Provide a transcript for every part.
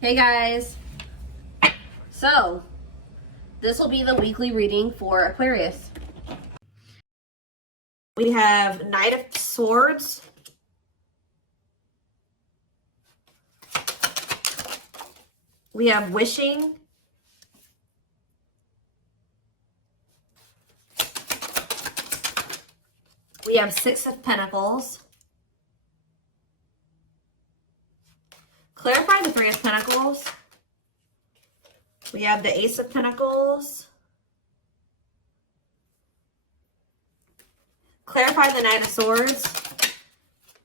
Hey guys, so this will be the weekly reading for Aquarius. We have Knight of Swords, we have Wishing, we have Six of Pentacles, clarify the Three of Pentacles, we have the Ace of Pentacles, clarify the Knight of Swords.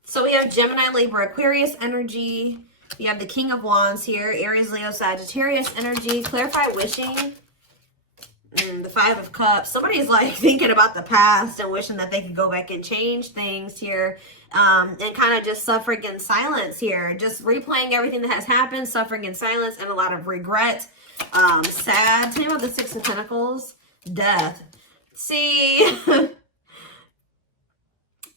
So we have Gemini, Libra, Aquarius energy. We have the King of Wands here, Aries, Leo, Sagittarius energy. Clarify Wishing. The Five of Cups. Somebody's like thinking about the past and wishing that they could go back and change things here. And kind of just suffering in silence here. Just replaying everything that has happened, suffering in silence, and a lot of regret. Sad. Tell me about the Six of Pentacles. Death. See...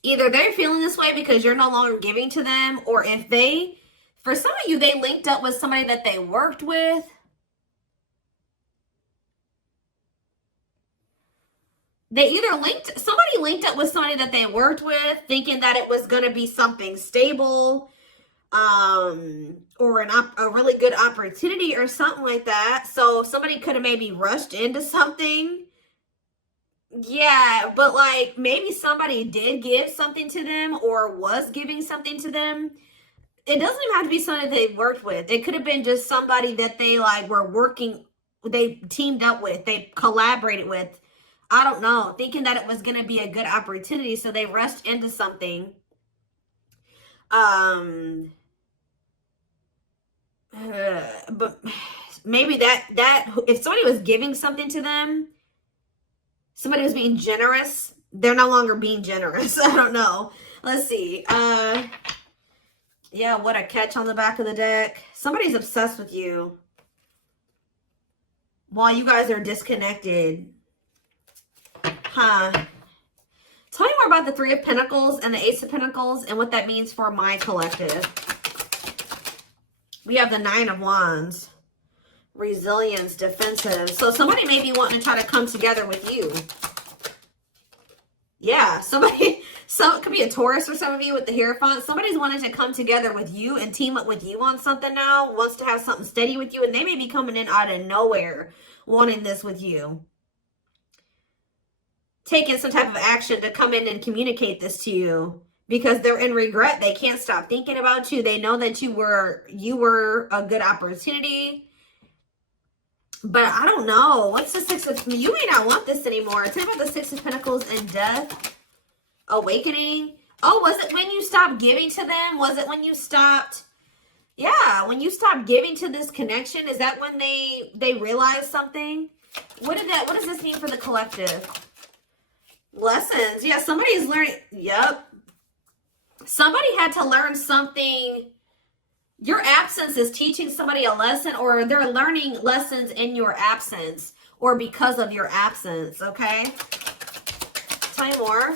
Either they're feeling this way because you're no longer giving to them, or if they, for some of you, they linked up with somebody that they worked with. They either somebody linked up with somebody that they worked with thinking that it was going to be something stable, or a really good opportunity or something like that. So somebody could have maybe rushed into something. Yeah, but like maybe somebody did give something to them or was giving something to them. It doesn't even have to be somebody they worked with. It could have been just somebody that they like were working, they teamed up with, they collaborated with. I don't know, thinking that it was going to be a good opportunity, so they rushed into something. But maybe that if somebody was giving something to them, somebody was being generous. They're no longer being generous. I don't know. Let's see. Yeah, what a catch on the back of the deck. Somebody's obsessed with you while you guys are disconnected. Huh. Tell me more about the Three of Pentacles and the Ace of Pentacles and what that means for my collective. We have the Nine of Wands. Resilience, defensive. So somebody may be wanting to try to come together with you. Yeah, it could be a Taurus for some of you with the Hierophant. Somebody's wanting to come together with you and team up with you on something now, wants to have something steady with you, and they may be coming in out of nowhere wanting this with you. Taking some type of action to come in and communicate this to you because they're in regret. They can't stop thinking about you. They know that you were a good opportunity. But I don't know. What's the Six of... You may not want this anymore. Tell me about the Six of Pentacles and Death. Awakening. Oh, was it when you stopped giving to them? Was it when you stopped... Yeah, when you stopped giving to this connection? Is that when they realized something? What does this mean for the collective? Lessons. Yeah, somebody's learning... Yep. Somebody had to learn something... Your absence is teaching somebody a lesson, or they're learning lessons in your absence or because of your absence, okay? Tell me more.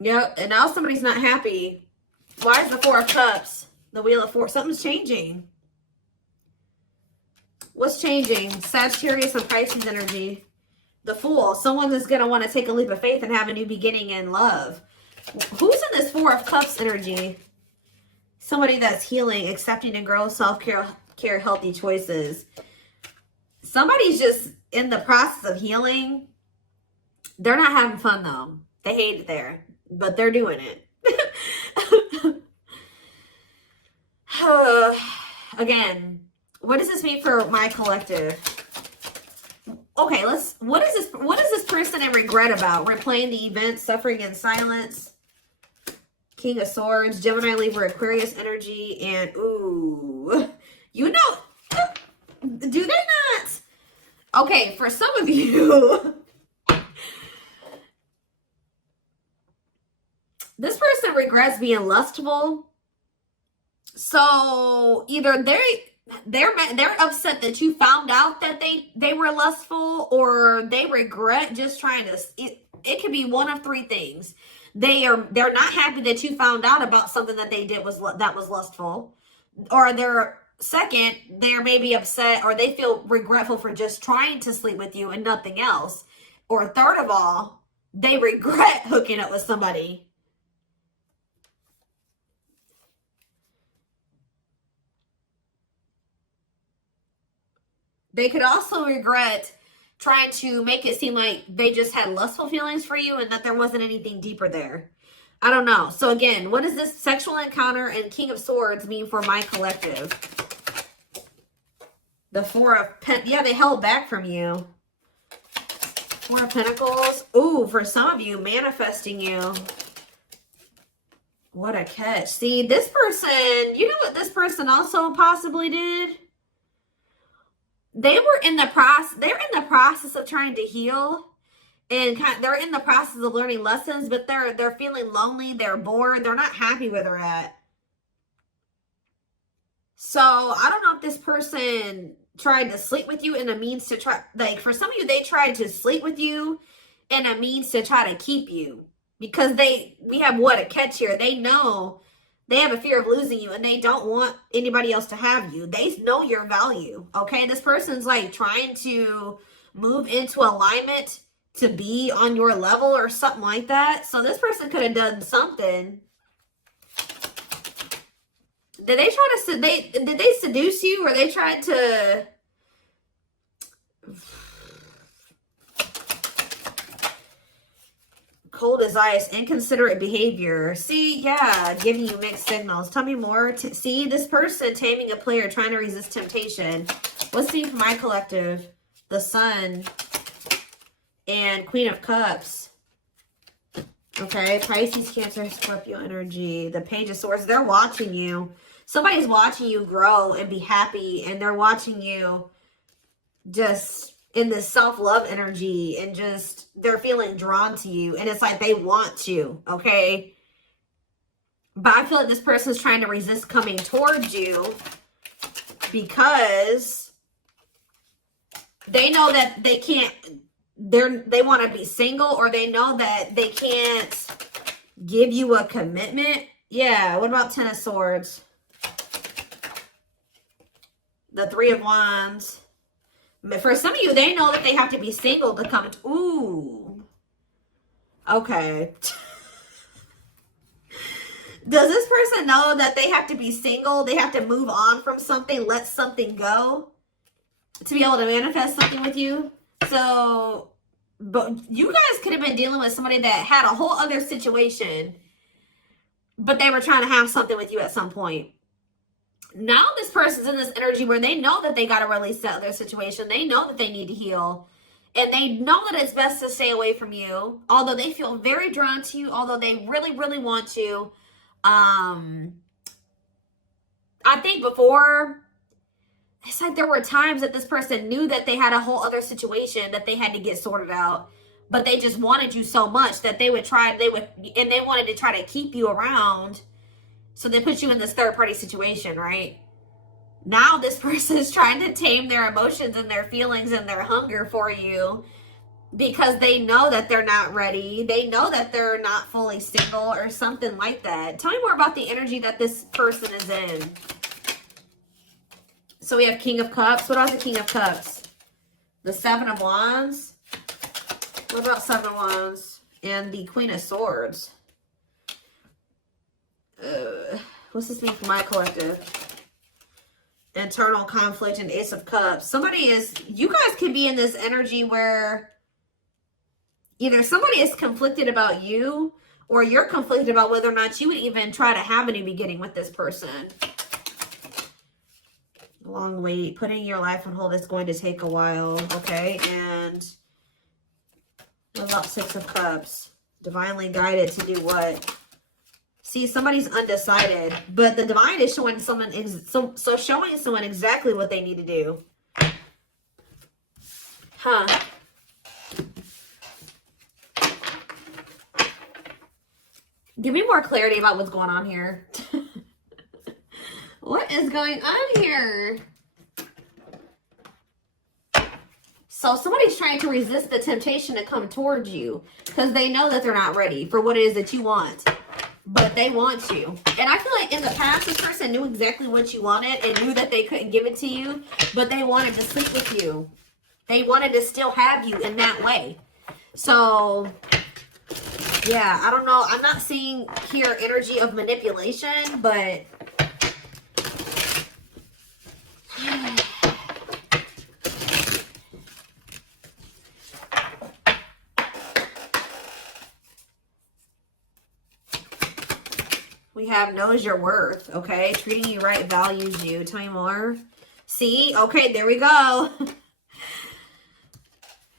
Yep, and now somebody's not happy. Why is the Four of Cups? The Wheel of Four. Something's changing. What's changing? Sagittarius and Pisces energy. The Fool. Someone is going to want to take a leap of faith and have a new beginning in love. Who's in this Four of Cups energy? Somebody that's healing, accepting and growth, self-care, healthy choices. Somebody's just in the process of healing. They're not having fun, though. They hate it there, but they're doing it. Again, what does this mean for my collective? Okay, what is this person in regret about? Replaying the event, suffering in silence. King of Swords, Gemini, Libra, Aquarius energy, and ooh, you know, do they not? Okay, for some of you, this person regrets being lustful. So either they're upset that you found out that they were lustful, or they regret just trying to. It could be one of three things. They're not happy that you found out about something that they did that was lustful. Or they're maybe upset, or they feel regretful for just trying to sleep with you and nothing else. Or third of all, they regret hooking up with somebody. They could also regret trying to make it seem like they just had lustful feelings for you and that there wasn't anything deeper there. I don't know. So again, what does this sexual encounter and King of Swords mean for my collective? The Four of yeah, they held back from you. Four of Pentacles. Ooh, for some of you, manifesting you. What a catch. See, this person, you know what this person also possibly did? They're in the process of trying to heal, and they're in the process of learning lessons, but they're feeling lonely, they're bored, they're not happy where they're at. So I don't know if this person tried to sleep with you in a means to try, like for some of you, they tried to sleep with you in a means to try to keep you, because we have what a catch here. They know they have a fear of losing you, and they don't want anybody else to have you. They know your value, okay? This person's like trying to move into alignment to be on your level or something like that. So this person could have done something. Did they try to, did they seduce you, or they tried to... Cold as ice, inconsiderate behavior. See, yeah, giving you mixed signals. Tell me more. See, this person taming a player, trying to resist temptation. Let's see for my collective. The Sun and Queen of Cups. Okay, Pisces, Cancer, Scorpio energy. The Page of Swords. They're watching you. Somebody's watching you grow and be happy, and they're watching you just in this self-love energy, and just they're feeling drawn to you, and it's like they want you, okay? But I feel like this person's trying to resist coming towards you because they know that they can't, they want to be single, or they know that they can't give you a commitment. Yeah, what about Ten of Swords? The Three of Wands. But for some of you, they know that they have to be single to come. Ooh. Okay. Does this person know that they have to be single? They have to move on from something, let something go to be able to manifest something with you? So, but you guys could have been dealing with somebody that had a whole other situation, but they were trying to have something with you at some point. Now this person's in this energy where they know that they got to release that other situation. They know that they need to heal. And they know that it's best to stay away from you. Although they feel very drawn to you. Although they really, really want to. I think before, it's like there were times that this person knew that they had a whole other situation that they had to get sorted out. But they just wanted you so much that they wanted to try to keep you around. So they put you in this third-party situation, right? Now this person is trying to tame their emotions and their feelings and their hunger for you because they know that they're not ready. They know that they're not fully single or something like that. Tell me more about the energy that this person is in. So we have King of Cups. What about the King of Cups? The Seven of Wands. What about Seven of Wands? And the Queen of Swords. What's this mean for my collective? Internal conflict and Ace of Cups. You guys could be in this energy where either somebody is conflicted about you, or you're conflicted about whether or not you would even try to have a new beginning with this person. Long wait. Putting your life on hold is going to take a while. Okay, and what about Six of Cups? Divinely guided to do what? See, somebody's undecided, but the divine is showing someone, showing someone exactly what they need to do. Huh. Give me more clarity about what's going on here. What is going on here? So somebody's trying to resist the temptation to come towards you because they know that they're not ready for what it is that you want. But they want you. And I feel like in the past, this person knew exactly what you wanted and knew that they couldn't give it to you, but they wanted to sleep with you. They wanted to still have you in that way. So, yeah, I don't know. I'm not seeing here energy of manipulation, but we have knows your worth, okay? Treating you right, values you. Tell me more. See? Okay, there we go.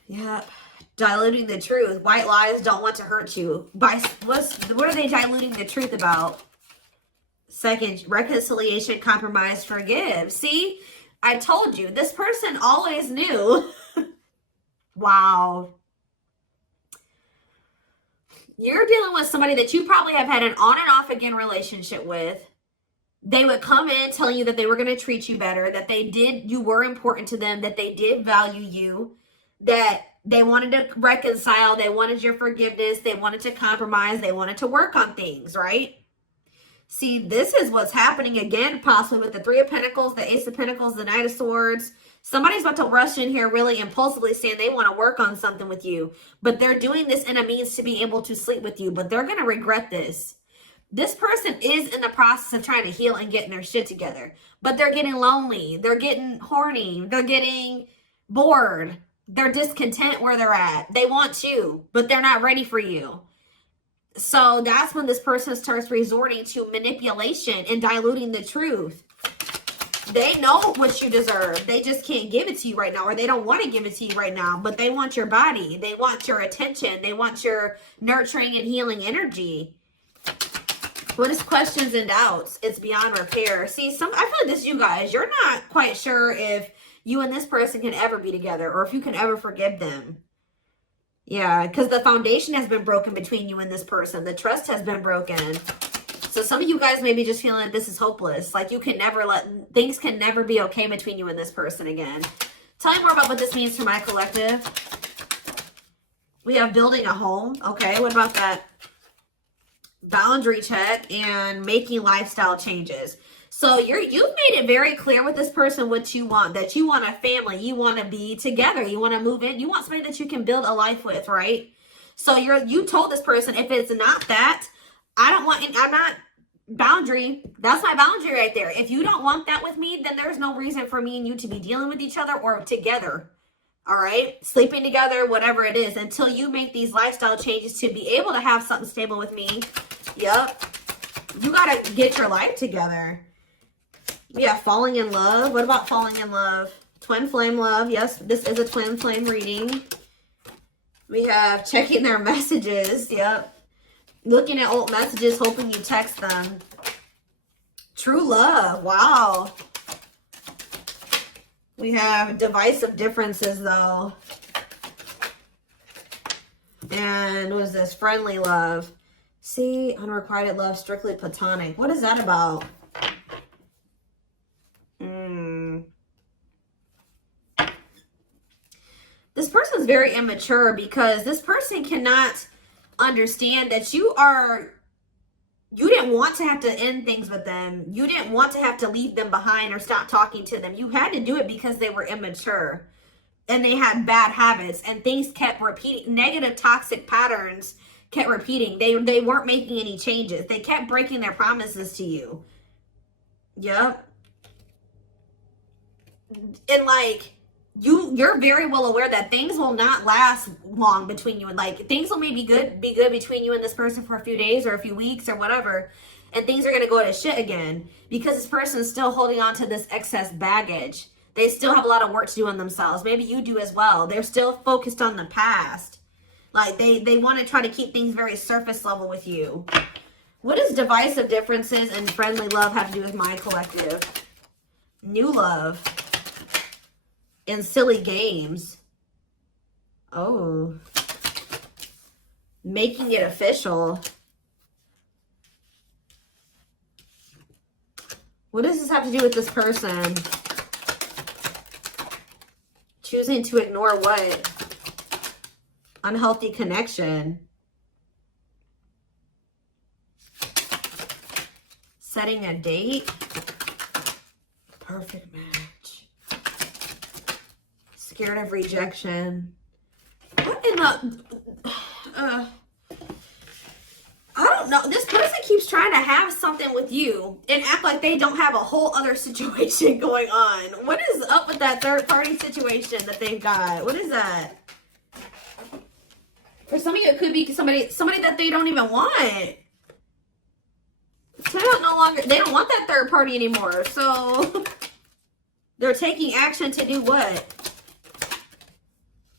Yep. Diluting the truth. White lies don't want to hurt you. What are they diluting the truth about? Second, reconciliation, compromise, forgive. See? I told you. This person always knew. Wow. You're dealing with somebody that you probably have had an on and off again relationship with. They would come in telling you that they were going to treat you better, that you were important to them, that they did value you, that they wanted to reconcile, they wanted your forgiveness, they wanted to compromise, they wanted to work on things, right? See, this is what's happening again, possibly with the Three of Pentacles, the Ace of Pentacles, the Knight of Swords. Somebody's about to rush in here really impulsively saying they want to work on something with you, but they're doing this in a means to be able to sleep with you, but they're going to regret this. This person is in the process of trying to heal and getting their shit together, but they're getting lonely. They're getting horny. They're getting bored. They're discontent where they're at. They want you, but they're not ready for you. So that's when this person starts resorting to manipulation and diluting the truth. They know what you deserve. They just can't give it to you right now, or they don't want to give it to you right now, but they want your body. They want your attention. They want your nurturing and healing energy. What is questions and doubts? It's beyond repair. See, I feel like this, you guys, you're not quite sure if you and this person can ever be together or if you can ever forgive them. Yeah, because the foundation has been broken between you and this person. The trust has been broken. So some of you guys may be just feeling like this is hopeless. Like things can never be okay between you and this person again. Tell me more about what this means for my collective. We have building a home. Okay, what about that? Boundary check and making lifestyle changes. So you've made it very clear with this person what you want, that you want a family, you want to be together, you want to move in, you want somebody that you can build a life with, right? So you told this person, if it's not that, I'm not boundary. That's my boundary right there. If you don't want that with me, then there's no reason for me and you to be dealing with each other or together. All right, sleeping together, whatever it is, until you make these lifestyle changes to be able to have something stable with me. Yep. You got to get your life together. Yeah, falling in love. What about falling in love? Twin flame love. Yes, this is a twin flame reading. We have checking their messages. Yep. Looking at old messages, hoping you text them. True love. Wow. We have divisive differences, though. And what is this? Friendly love. See, unrequited love, strictly platonic. What is that about? This person is very immature because this person cannot understand that you didn't want to have to end things with them. You didn't want to have to leave them behind or stop talking to them. You had to do it because they were immature and they had bad habits and things kept repeating. Negative toxic patterns kept repeating. They weren't making any changes. They kept breaking their promises to you. Yep. And like, you're very well aware that things will not last long between you, and like things will maybe be good between you and this person for a few days or a few weeks or whatever, and things are going to go to shit again because this person is still holding on to this excess baggage. They still have a lot of work to do on themselves. Maybe you do as well. They're still focused on the past. Like they want to try to keep things very surface level with you. What does divisive differences and friendly love have to do with my collective? New love. And silly games. Oh. Making it official. What does this have to do with this person? Choosing to ignore what? Unhealthy connection. Setting a date. Perfect match. Scared of rejection. What in the... I don't know. This person keeps trying to have something with you and act like they don't have a whole other situation going on. What is up with that third party situation that they've got? What is that? For some of you, it could be somebody that they don't even want. So they don't want that third party anymore. So they're taking action to do what?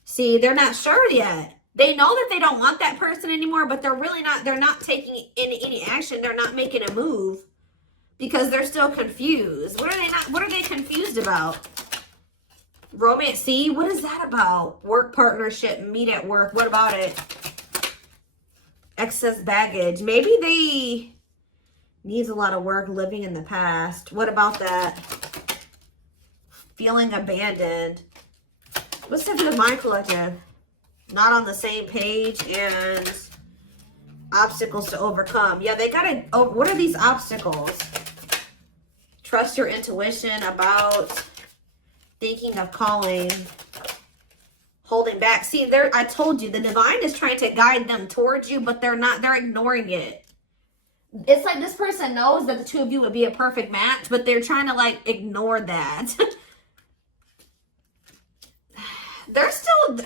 See, they're not sure yet. They know that they don't want that person anymore, but they're not taking any action. They're not making a move because they're still confused. What are they confused about? Romance, see, what is that about? Work partnership, meet at work. What about it? Excess baggage. Maybe they needs a lot of work living in the past. What about that? Feeling abandoned. What's the Divine Collective? Not on the same page and obstacles to overcome. Yeah, they gotta, oh, what are these obstacles? Trust your intuition about thinking of calling, holding back. See, I told you, the divine is trying to guide them towards you, but they're ignoring it. It's like this person knows that the two of you would be a perfect match, but they're trying to like ignore that.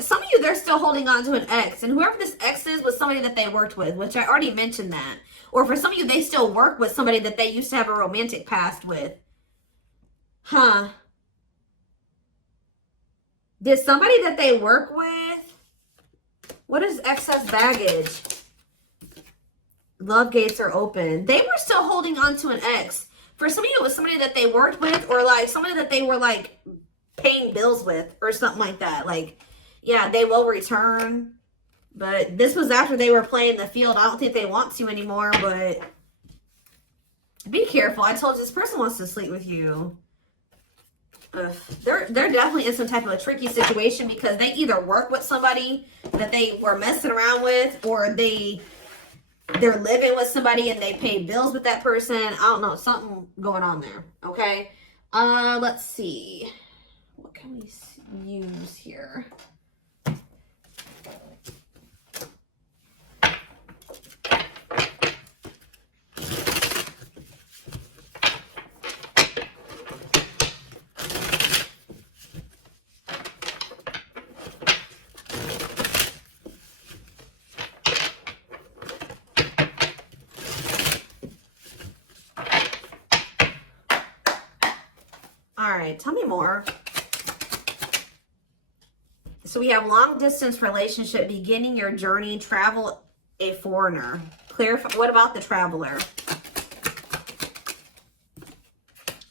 Some of you, they're still holding on to an ex. And whoever this ex is was somebody that they worked with, which I already mentioned that. Or for some of you, they still work with somebody that they used to have a romantic past with. Huh. Did somebody that they work with? What is excess baggage? Love gates are open. They were still holding on to an ex. For some of you, it was somebody that they worked with or like somebody that they were like paying bills with or something like that. Like, yeah, they will return, but this was after they were playing the field. I don't think they want to anymore, but be careful. I told you this person wants to sleep with you. They're definitely in some type of a tricky situation because they either work with somebody that they were messing around with, or they're living with somebody and they pay bills with that person. I don't know, something going on there. Okay, let's see. What can we use here? All right, tell me more. So we have long distance relationship, beginning your journey, travel, a foreigner. Clarify, what about the traveler?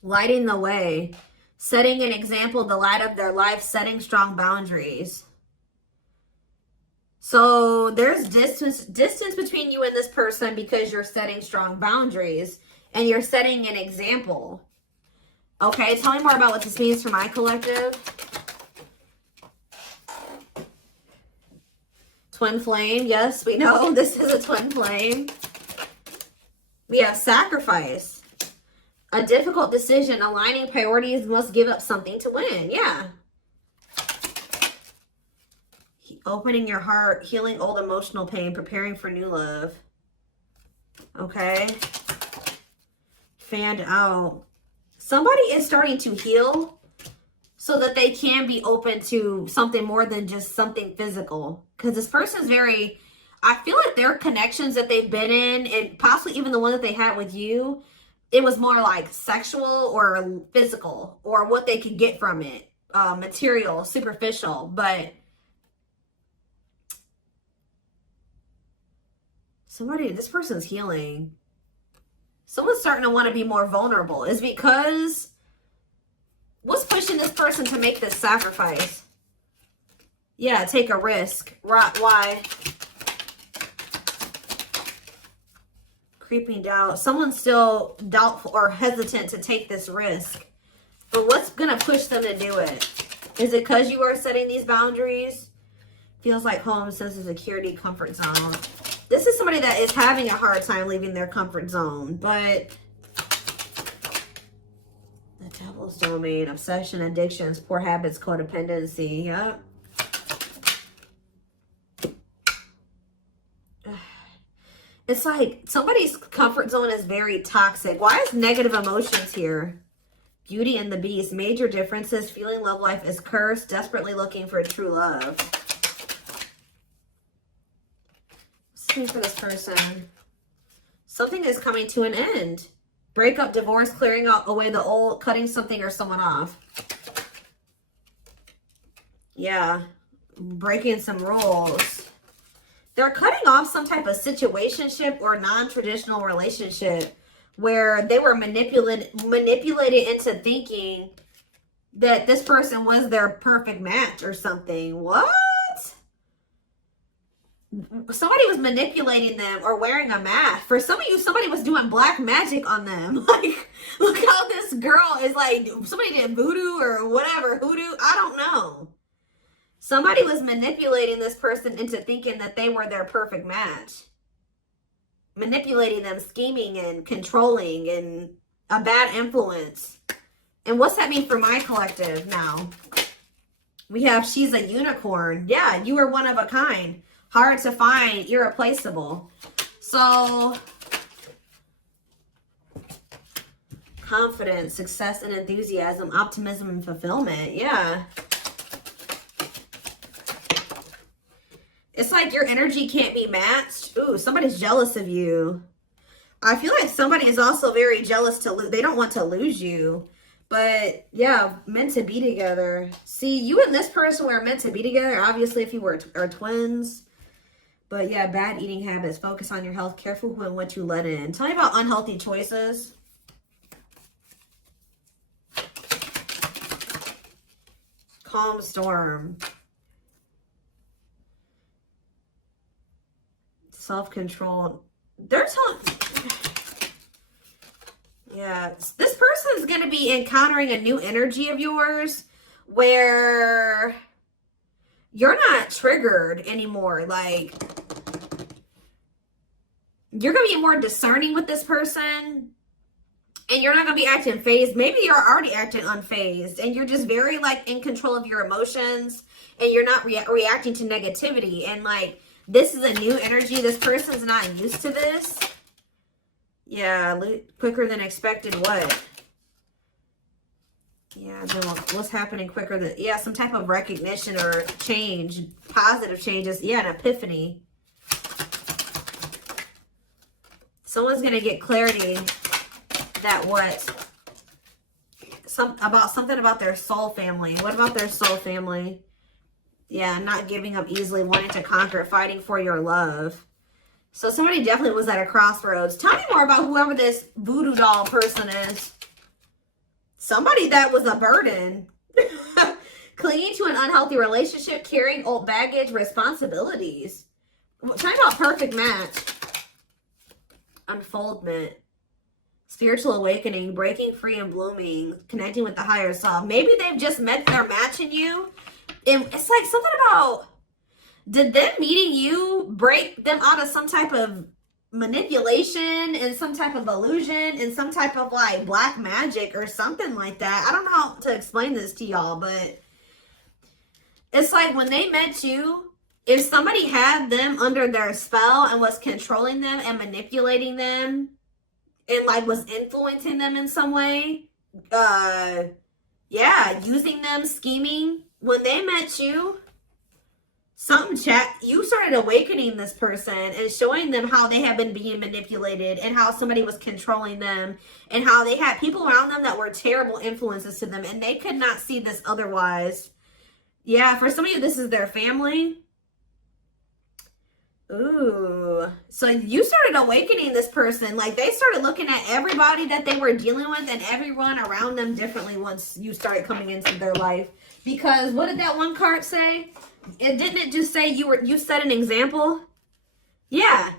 Lighting the way, setting an example, the light of their life, setting strong boundaries. So there's distance between you and this person because you're setting strong boundaries and you're setting an example. Okay, tell me more about what this means for my collective. Twin flame, yes, we know this is a twin flame. We have sacrifice. A difficult decision, aligning priorities, must give up something to win. Yeah. Opening your heart, healing old emotional pain, preparing for new love. Okay. Fanned out. Somebody is starting to heal so that they can be open to something more than just something physical. Because this person's very, I feel like their connections that they've been in, and possibly even the one that they had with you, it was more like sexual or physical, or what they could get from it. Material, superficial. But this person's healing. Someone's starting to want to be more vulnerable. Is because what's pushing this person to make this sacrifice? Yeah, take a risk. Why? Creeping doubt. Someone's still doubtful or hesitant to take this risk. But what's going to push them to do it? Is it because you are setting these boundaries? Feels like home, sense of security, comfort zone. This is somebody that is having a hard time leaving their comfort zone, but the devil's domain, obsession, addictions, poor habits, codependency. Yep. It's like somebody's comfort zone is very toxic. Why is negative emotions here? Beauty and the Beast. Major differences. Feeling love life is cursed. Desperately looking for true love. What's for this person? Something is coming to an end. Breakup, divorce, clearing out away the old, cutting something or someone off. Yeah. Breaking some rules. They're cutting off some type of situationship or non-traditional relationship where they were manipulated into thinking that this person was their perfect match or something. What? Somebody was manipulating them or wearing a mask. For some of you, somebody was doing black magic on them. Like, look how this girl is like, somebody did voodoo or whatever, hoodoo. I don't know. Somebody was manipulating this person into thinking that they were their perfect match. Manipulating them, scheming and controlling and a bad influence. And what's that mean for my collective now? We have she's a unicorn. Yeah, you are one of a kind. Hard to find, irreplaceable. So, confidence, success and enthusiasm, optimism and fulfillment. Yeah. It's like your energy can't be matched. Ooh, somebody's jealous of you. I feel like somebody is also very jealous to lose. They don't want to lose you. But yeah, meant to be together. See, you and this person were meant to be together. Obviously, if you are twins. But yeah, bad eating habits. Focus on your health. Careful who and what you let in. Tell me about unhealthy choices. Calm storm. Self-control. They're telling... Yeah. This person is going to be encountering a new energy of yours where you're not triggered anymore. Like, you're going to be more discerning with this person. And you're not going to be acting phased. Maybe you're already acting unfazed. And you're just very, like, in control of your emotions. And you're not reacting to negativity. And, like, this is a new energy. This person's not used to this. Yeah, quicker than expected. What? Yeah, what's happening quicker than... Yeah, some type of recognition or change. Positive changes. Yeah, an epiphany. Someone's going to get clarity that what? Something about their soul family. What about their soul family? Yeah, not giving up easily, wanting to conquer, fighting for your love. So somebody definitely was at a crossroads. Tell me more about whoever this voodoo doll person is. Somebody that was a burden. Clinging to an unhealthy relationship, carrying old baggage, responsibilities. Tell me about perfect match. Unfoldment. Spiritual awakening, breaking free and blooming, connecting with the higher self. Maybe they've just met their match in you. And it's like something about, did them meeting you break them out of some type of manipulation and some type of illusion and some type of like black magic or something like that? I don't know how to explain this to y'all, but it's like when they met you, if somebody had them under their spell and was controlling them and manipulating them and like was influencing them in some way, yeah, using them, scheming. When they met you, you started awakening this person and showing them how they have been being manipulated and how somebody was controlling them and how they had people around them that were terrible influences to them and they could not see this otherwise. Yeah, for some of you, this is their family. Ooh. So you started awakening this person. Like they started looking at everybody that they were dealing with and everyone around them differently once you started coming into their life. Because what did that one card say? Didn't it just say you set an example? Yeah.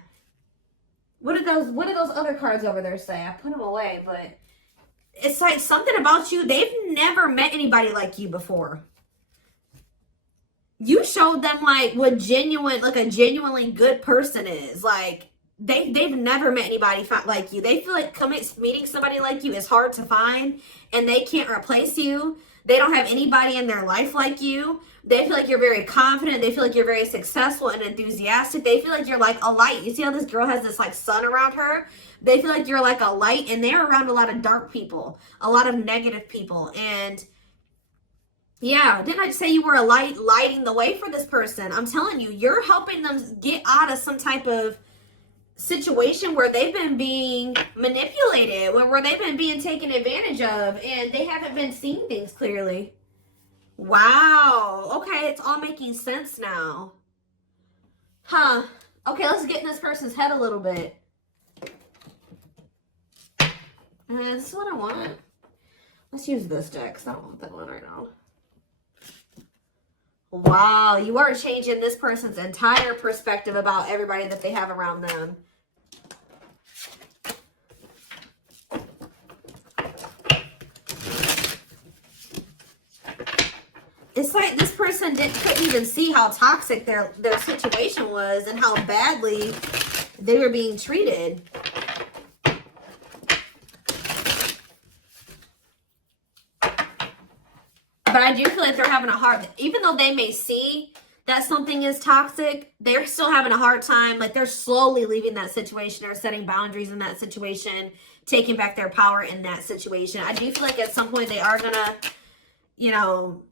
What did those other cards over there say? I put them away, but it's like something about you. They've never met anybody like you before. you showed them like what genuine, like a genuinely good person is. Like they've never met anybody like you. They feel like meeting somebody like you is hard to find, and they can't replace you. They don't have anybody in their life like you. They feel like you're very confident. They feel like you're very successful and enthusiastic. They feel like you're like a light. You see how this girl has this like sun around her? They feel like you're like a light, and they're around a lot of dark people, a lot of negative people. And yeah, didn't I just say you were a light, lighting the way for this person? I'm telling you, you're helping them get out of some type of situation where they've been being manipulated, where they've been being taken advantage of, and they haven't been seeing things clearly. Wow. Okay, it's all making sense now. Huh. Okay, let's get in this person's head a little bit. This is what I want. Let's use this deck, because I don't want that one right now. Wow, you are changing this person's entire perspective about everybody that they have around them. It's like this person couldn't even see how toxic their situation was and how badly they were being treated. But I do feel like they're having a hard, even though they may see that something is toxic, they're still having a hard time. Like they're slowly leaving that situation or setting boundaries in that situation, taking back their power in that situation. I do feel like at some point they are gonna, you know,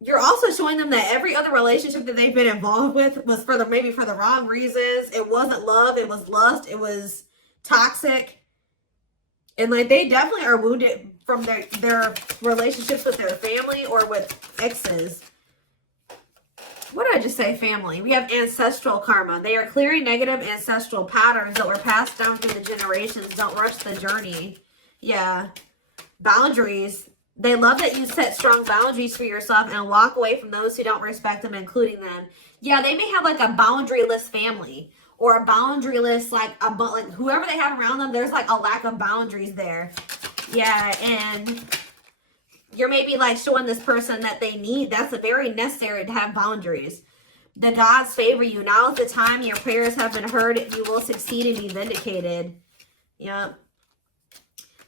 you're also showing them that every other relationship that they've been involved with was maybe for the wrong reasons. It wasn't love, it was lust, it was toxic. And like they definitely are wounded from their relationships with their family or with exes. What did I just say? Family. We have ancestral karma. They are clearing negative ancestral patterns that were passed down through the generations. Don't rush the journey. Yeah. Boundaries. They love that you set strong boundaries for yourself and walk away from those who don't respect them, including them. Yeah, they may have like a boundaryless family or a boundaryless, like whoever they have around them, there's like a lack of boundaries there. Yeah, and you're maybe like showing this person that they need. That's very necessary to have boundaries. The gods favor you. Now is the time. Your prayers have been heard. You will succeed and be vindicated. Yep.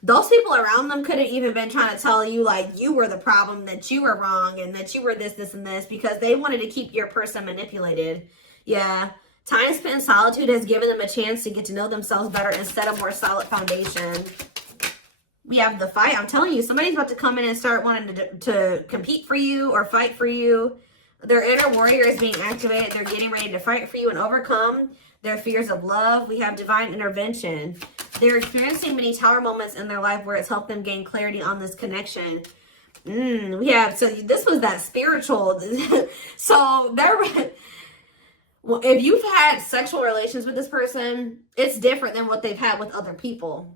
Those people around them could have even been trying to tell you like you were the problem, that you were wrong, and that you were this, this, and this, because they wanted to keep your person manipulated. Yeah. Time spent in solitude has given them a chance to get to know themselves better and set a more solid foundation. We have the fight. I'm telling you, somebody's about to come in and start wanting to compete for you or fight for you. Their inner warrior is being activated. They're getting ready to fight for you and overcome their fears of love. We have divine intervention. They're experiencing many tower moments in their life where it's helped them gain clarity on this connection. We have, so this was that spiritual. So well, if you've had sexual relations with this person, it's different than what they've had with other people.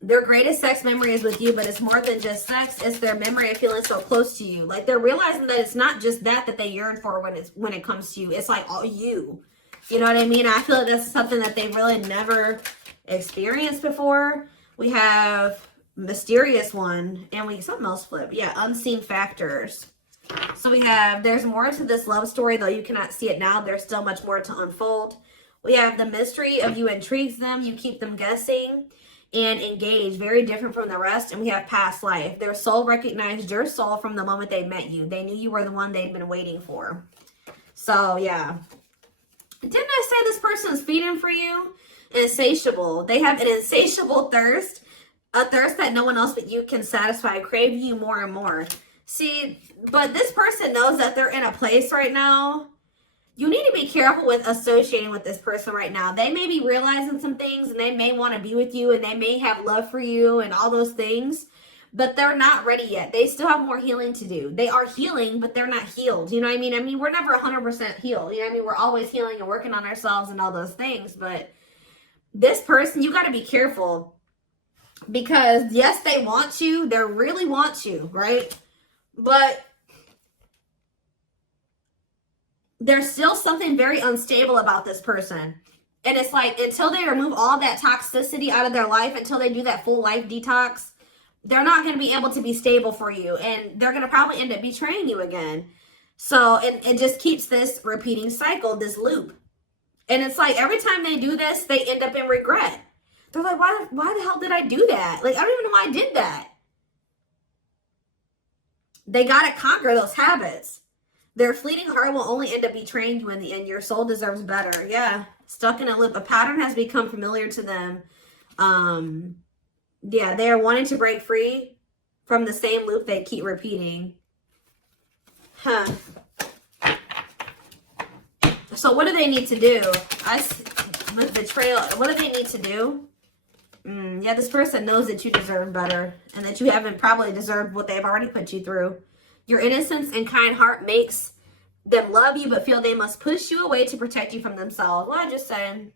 Their greatest sex memory is with you, but it's more than just sex. It's their memory of feeling so close to you. Like they're realizing that it's not just that they yearn for when it comes to you. It's like all you. You know what I mean? I feel like that's something that they've really never experienced before. We have mysterious one, and something else flip. Yeah, unseen factors. So we have, there's more to this love story, though you cannot see it now. There's still much more to unfold. We have the mystery of you intrigues them. You keep them guessing and engaged. Very different from the rest. And we have past life. Their soul recognized your soul from the moment they met you. They knew you were the one they'd been waiting for. So, yeah. Didn't I say this person's feeding for you? Insatiable. They have an insatiable thirst. A thirst that no one else but you can satisfy. Crave you more and more. See, but this person knows that they're in a place right now. You need to be careful with associating with this person right now. They may be realizing some things, and they may want to be with you, and they may have love for you and all those things, but they're not ready yet. They still have more healing to do. They are healing, but they're not healed. You know what I mean? I mean, we're never 100% healed. You know what I mean? We're always healing and working on ourselves and all those things, but this person, you got to be careful, because yes, they want you. They really want you, right? But there's still something very unstable about this person. And it's like, until they remove all that toxicity out of their life, until they do that full life detox, they're not going to be able to be stable for you. And they're going to probably end up betraying you again. So it just keeps this repeating cycle, this loop. And it's like every time they do this, they end up in regret. They're like, why the hell did I do that? Like, I don't even know why I did that. They got to conquer those habits. Their fleeting heart will only end up betraying you in the end. Your soul deserves better. Yeah. Stuck in a loop. A pattern has become familiar to them. Yeah, they are wanting to break free from the same loop they keep repeating. Huh. So what do they need to do? With betrayal, what do they need to do? Yeah, this person knows that you deserve better and that you haven't probably deserved what they've already put you through. Your innocence and kind heart makes them love you but feel they must push you away to protect you from themselves. Well, I just said,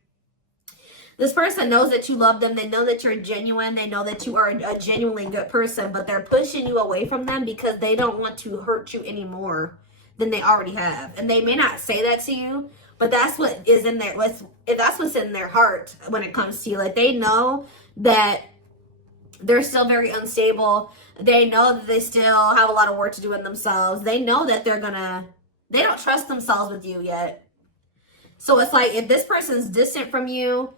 this person knows that you love them. They know that you're genuine. They know that you are a genuinely good person, but they're pushing you away from them because they don't want to hurt you any more than they already have. And they may not say that to you, but that's what is in there. That's what's in their heart when it comes to you. Like, they know that they're still very unstable. They know that they still have a lot of work to do in themselves. They know that they don't trust themselves with you yet. So it's like, if this person's distant from you,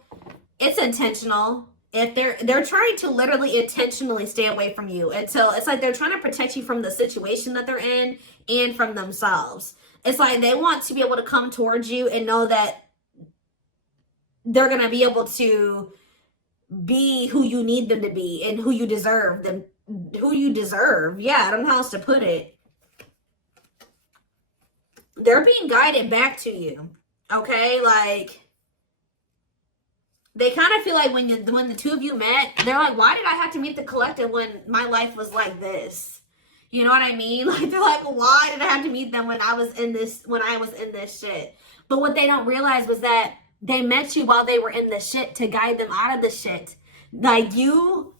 it's intentional. If they're trying to literally intentionally stay away from you until it's like they're trying to protect you from the situation that they're in and from themselves. It's like they want to be able to come towards you and know that they're going to be able to be who you need them to be and who you deserve them, who you deserve. Yeah, I don't know how else to put it. They're being guided back to you. Okay, like, they kind of feel like when the two of you met, they're like, why did I have to meet the collective when my life was like this? You know what I mean? Like, they're like, why did I have to meet them when I was in this shit? But what they don't realize was that they met you while they were in the shit to guide them out of the shit. Like, you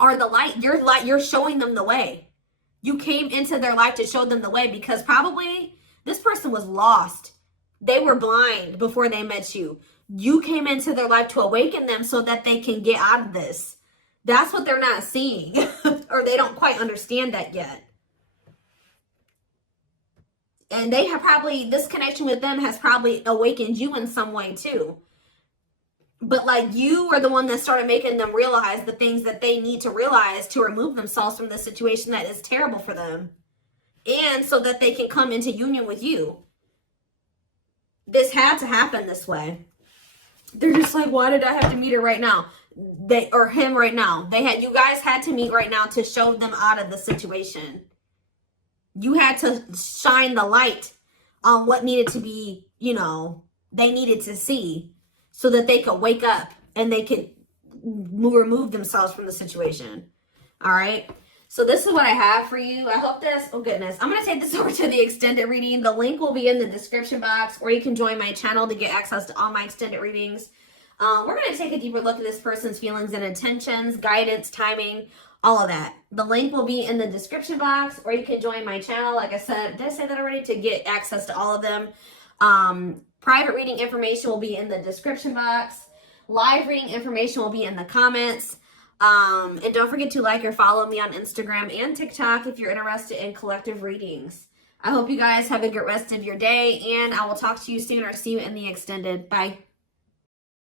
are the light. You're showing them the way. You came into their life to show them the way because probably this person was lost. They were blind before they met you. You came into their life to awaken them so that they can get out of this. That's what they're not seeing. Or they don't quite understand that yet. And they have probably, this connection with them has probably awakened you in some way too. But like, you are the one that started making them realize the things that they need to realize to remove themselves from the situation that is terrible for them. And so that they can come into union with you. This had to happen this way. They're just like, why did I have to meet her right now? Or him right now. You guys had to meet right now to show them out of the situation. You had to shine the light on what needed to be, they needed to see so that they could wake up and they could remove themselves from the situation. All right. So this is what I have for you. I hope this, oh goodness, I'm going to take this over to the extended reading. The link will be in the description box, or you can join my channel to get access to all my extended readings. We're going to take a deeper look at this person's feelings and intentions, guidance, timing, all of that. The link will be in the description box, or you can join my channel. Like I said, did I say that already? To get access to all of them. Private reading information will be in the description box. Live reading information will be in the comments. And don't forget to like or follow me on Instagram and TikTok if you're interested in collective readings. I hope you guys have a good rest of your day, and I will talk to you soon or see you in the extended. Bye.